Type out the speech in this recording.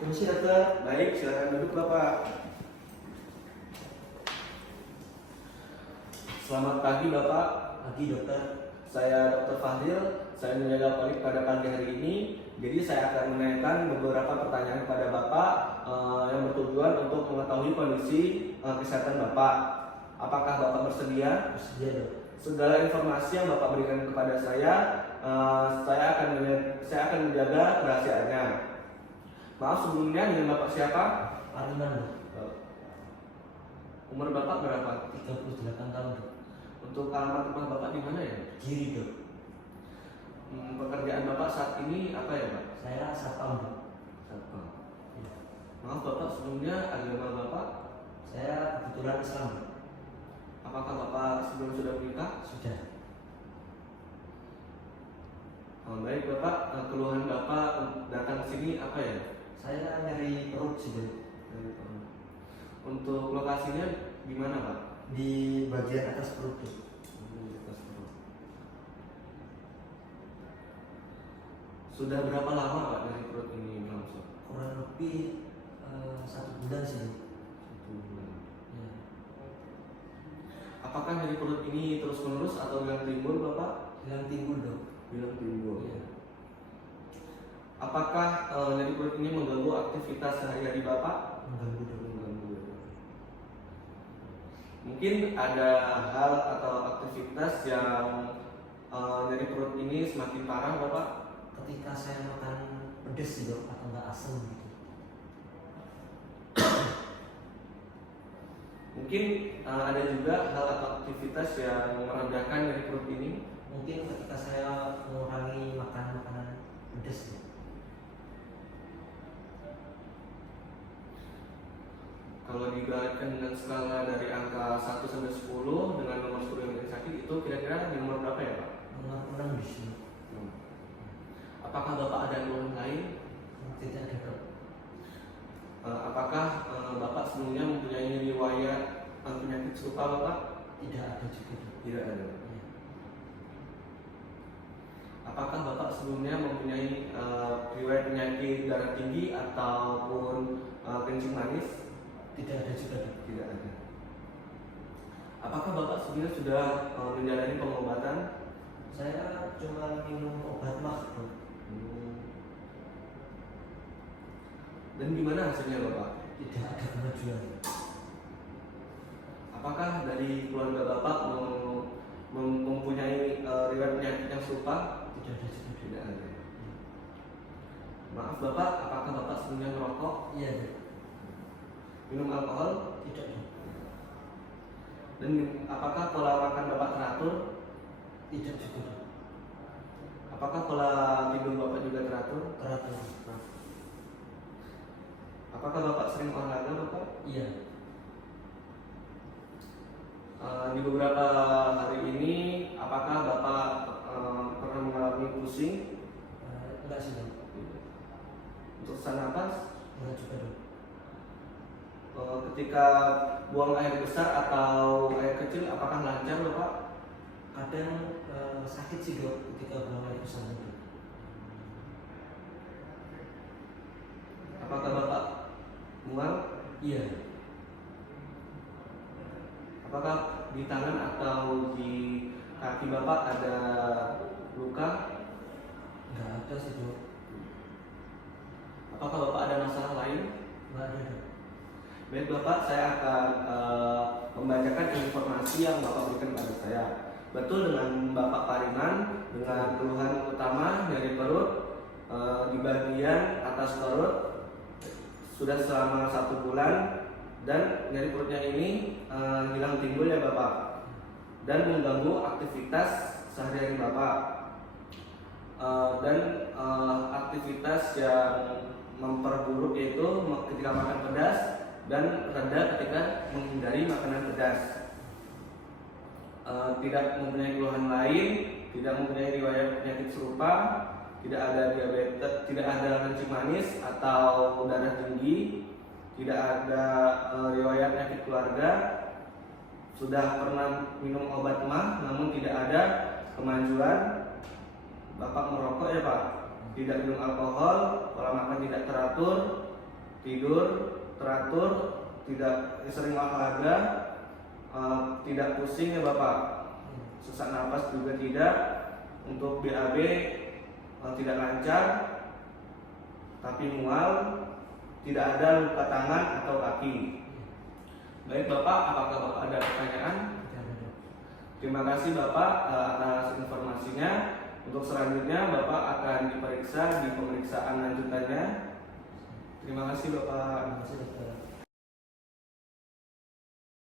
Permisi dokter. Baik, silakan duduk Bapak. Selamat pagi Bapak. Pagi dokter. Saya Dr. Fadil. Saya menjaga Polip pada pagi hari ini. Jadi saya akan menanyakan beberapa pertanyaan kepada Bapak yang bertujuan untuk mengetahui kondisi kesehatan Bapak. Apakah Bapak bersedia? Bersedia dok. Segala informasi yang Bapak berikan kepada saya akan menjaga kerahasiaannya. Maaf sebelumnya, dengan Bapak siapa? Pariman dok. Umur Bapak berapa? 38 tahun dok. Untuk alamat rumah Bapak di mana ya? Kiri dok. Pekerjaan Bapak saat ini apa ya Pak? Saya satpam dok. Satpam. Ya. Maaf Bapak, sebelumnya agama Bapak? Saya kebetulan Islam dok. Apakah Bapak sebelum sudah menikah? Sudah. Baik Bapak, keluhan Bapak datang ke sini apa ya? Saya nyari perut sih dok. Untuk lokasinya di mana Pak? Di bagian atas perut dok. Sudah berapa lama Pak dari perut ini berlangsung? Kurang lebih 1 bulan sih dok. 1 bulan. Ya. Apakah dari perut ini terus menerus atau yang timbul Bapak? Hilang timbul dok. Bilang timbul. Ya. Apakah dari perut ini mengganggu aktivitas sehari-hari Bapak? Mengganggu dok. Mungkin ada hal atau aktivitas yang dari perut ini semakin parah Bapak? Ketika saya makan pedas sih dok atau enggak asam gitu. Mungkin ada juga hal atau aktivitas yang merendahkan dari perut ini? Mungkin ketika saya mengurangi makan makanan pedas ya. Kalau diibaratkan dengan skala dari angka 1 sampai 10 dengan nomor 10 yang paling sakit, itu kira-kira di nomor berapa ya Pak? Nomor 6 di sini. Apakah Bapak ada keluhan lain? Tidak ada dok. Apakah Bapak sebelumnya mempunyai riwayat penyakit serupa Bapak? Tidak ada juga dok. Tidak ada. Ya. Apakah Bapak sebelumnya mempunyai riwayat penyakit darah tinggi ataupun kencing manis? Tidak ada juga dok. Tidak ada. Apakah Bapak sebelumnya sudah menjalani pengobatan? Saya cuma minum obat mah dok. Dan gimana hasilnya Bapak? Tidak ada kemajuan. Apakah dari keluarga Bapak mempunyai riwayat penyakit yang serupa? Tidak ada juga dok. Tidak ada. Maaf Bapak, apakah Bapak sebelumnya merokok? Iya dok. Minum alkohol? Tidak dok. Dan apakah pola makan Bapak teratur? Tidak juga dok. Apakah pola tidur Bapak juga teratur? Teratur. Apakah Bapak sering olahraga Bapak? Iya. Di beberapa hari ini, apakah Bapak pernah mengalami pusing? Enggak sih dok. Untuk sesak napas? Enggak juga dok. Ketika buang air besar atau air kecil, apakah lancar Bapak? Kadang sakit sih dok ketika buang air besar dok. Apakah Bapak mual? Iya. Apakah di tangan atau di kaki Bapak ada luka? Enggak ada sih dok. Apakah Bapak ada masalah lain? Enggak ada dok. Baik Bapak, saya akan membacakan informasi yang Bapak berikan pada saya. Betul dengan Bapak Pariman dengan keluhan utama dari perut di bagian atas perut sudah selama 1 bulan dan nyeri perutnya ini hilang timbul ya Bapak dan mengganggu aktivitas sehari-hari Bapak dan aktivitas yang memperburuk yaitu ketika makan pedas dan reda ketika menghindari makanan pedas. Tidak mempunyai keluhan lain, tidak mempunyai riwayat penyakit serupa, tidak ada diabetes, tidak ada kencing manis atau darah tinggi, tidak ada riwayat penyakit keluarga, sudah pernah minum obat mah namun tidak ada kemajuan. Bapak merokok ya Pak, tidak minum alkohol, pola makan tidak teratur, tidur teratur, tidak sering olahraga, tidak pusing ya Bapak, sesak napas juga tidak, untuk BAB tidak lancar, tapi mual, tidak ada luka tangan atau kaki. Baik Bapak, apakah Bapak ada pertanyaan? Terima kasih Bapak atas informasinya. Untuk selanjutnya Bapak akan diperiksa di pemeriksaan lanjutannya. Terima kasih Bapak. Terima kasih dokter.